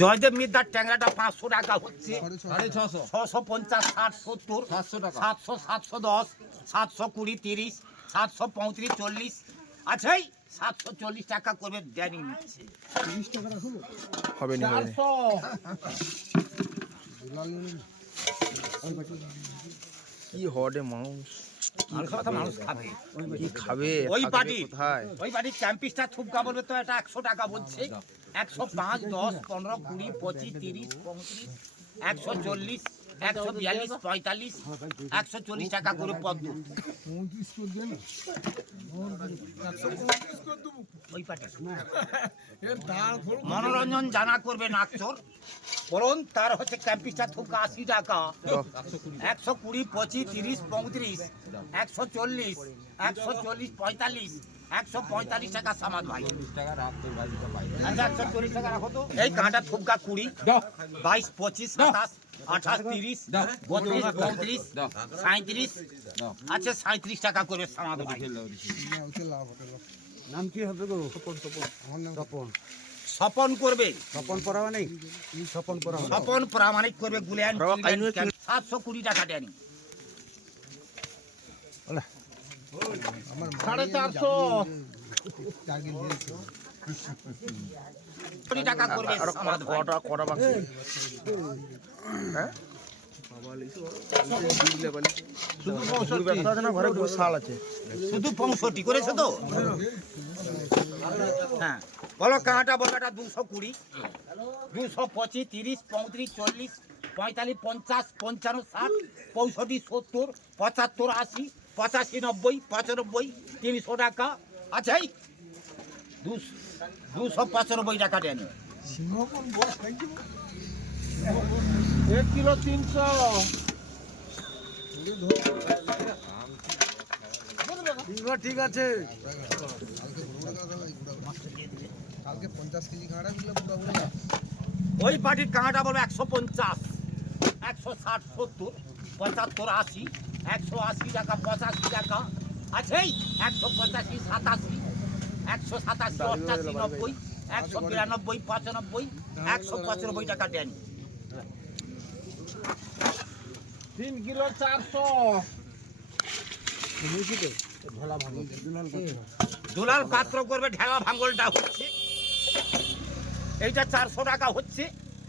জয়দেব মিদ্যার ট্যাংরাটা 500 টাকা হচ্ছে, 650, 60, 70, 700, 710, 720, 30, 735, 40, আছেই 740 টাকা করে ড্যানি নিচ্ছে। হবে না কি হডে মানুষ মানুষ খাবে কি খাবে ওই থাকবে বাড়ি কোথায়? ওই বাড়ির চ্যাম্পিসটা থুপকা বলবে তো এটা 100 টাকা বলছে। 105, 10, 15, 20, 25, 30, 35, 140, 142, 45, 140 টাকা করে পদ্ম। ওই পাটি মনোরঞ্জন জানা করবে নাকচোর বলুন তার হচ্ছে ক্যাম্পিসটা থুপকা 80 টাকা। 120, 25, 30, 35, 140, 140, 45, 145 টাকা সামাদ ভাই। আচ্ছা 140 টাকা রাখো তো। এই কাঁটা থুপকা 20, 22, 25, 27, 28, 30, 32, 33, 37, আচ্ছা 37 টাকা করে সামাদ ভাই। নাম কি হবে গো? স্বপন স্বপন করবে, স্বপন পড়াবা নেই, স্বপন পড়াবা। স্বপন প্রামাণিক করবে গুলিয়ান 720 টাকা দেয়নি। 450 টাকা করবে সামাদ ভাই। কটা বাকি? হ্যাঁ ঘরে শাল আছে শুধু 65 করেছে তো। হ্যাঁ বলো কাঁটা বলাটা 220, 225, 30, 35, 40, 45, 50, 55, 60, 65, 70, 75, 80, 85, 90, 95, 300 টাকা আছে। 295 টাকা দেন। 1 কিলো 300। ঠিক আছে। ওই পার্টির কাঁটা বলবে 150, 160, 70, 75, 80, 180 টাকা, 85 টাকা আছে। 185, 87, 187, 88, 90, 192, 95, 195 টাকা দেন। 3 কিলো 400। দুলাল পাত্র করবে ঢেলা ভাঙ্গলটা হচ্ছে এইটা 400 টাকা হচ্ছে।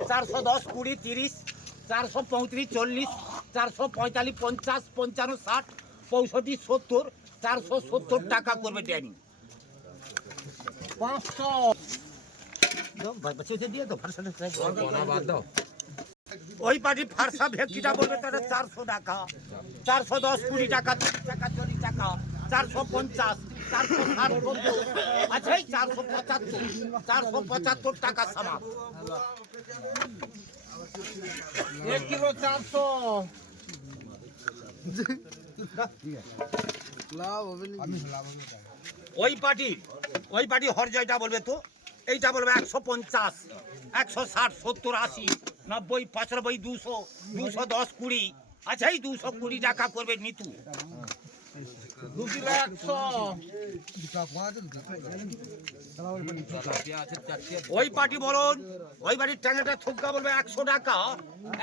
410, 20, 30, 435, 40, 445, 50, 55, 60, 65, 70, 470 টাকা করবে ড্যানি। 500। ওই পার্টি ফারসা ভেক্টিটা বলবে তাহলে 400 টাকা। 410, 20 টাকা, 30 টাকা, 40 টাকা, 450, 460, আচ্ছা 475, 475 টাকা সামাপ। 1 কিলো 400। ওই পার্টি হরজয়টা বলবে তো এইটা বলবে 150, 160, 70, 80, 90, 95, 200, 210, 20, আচ্ছা 220 টাকা করবে নিতু। 2 কিলো 100। ওই পার্টি বলুন ওই বাড়ির ট্যাংরাটা থুপকা বলবে 100 টাকা।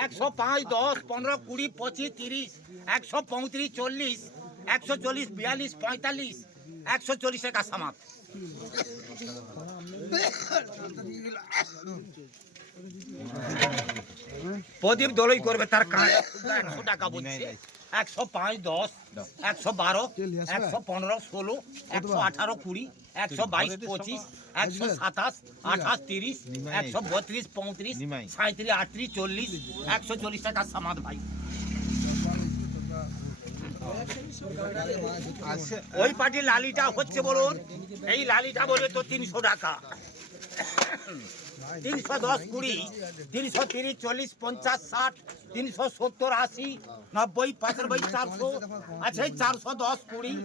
105, 10, 15, 20, 25, 30, 135, 40, 140, 42, 45, 140 টাকা সামাপ। প্রদীপ দলই করবে তার কাঁটা 100 টাকা বলছে। 105, 10, 112, 115, 16, 118, 20, 122, 25, 127, 28, 30, 132, 35, 37, 38, 40, 140 টাকা সামাদ ভাই। ওই পার্টির লালিটা হচ্ছে বলুন এই লালিটা বলবে তো 300 টাকা। 310, 20, 330, 40, 50, 60, 370, 80, 90, 95, 400, আছে 410, 20,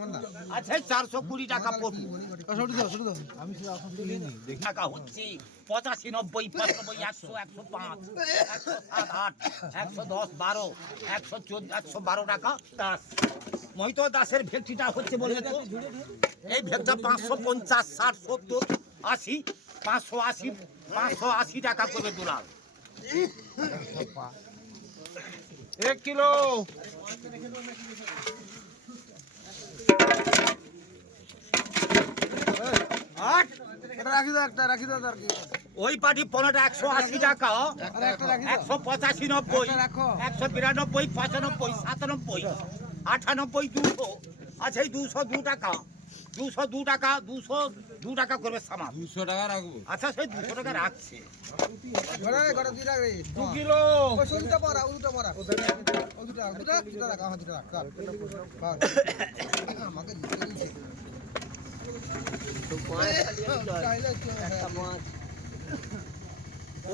আছে 420 টাকা পটু টাকা হচ্ছে। 85, 90, 95, 100, 105, 107, 8, 110, 12, 114, 112 টাকা দাস। মহিত দাসের ভেক্টিটা হচ্ছে বলবে তো এই ভেক্টটা 550, 60, 70, 80, 580 টাকা করবে দুলাল। 1 কিলো ওই পাটি পনেরোটা 180 টাকা, 185, 90, 192, 95, 97, 98, 200 আছে, 202 টাকা, 202 টাকা, 202 টাকা করবে সামান। 200 টাকা রাখবো। আচ্ছা সেই 200 টাকা রাখছে। 2 কিলো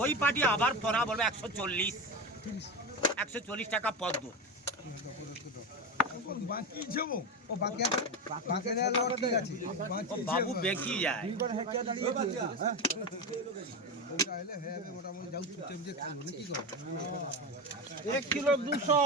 ওই পাটি আবার পড়া বলবে 140, 140 টাকা পদ্ম। ও বাবু বেঁকি যায়। 1 কিলো 200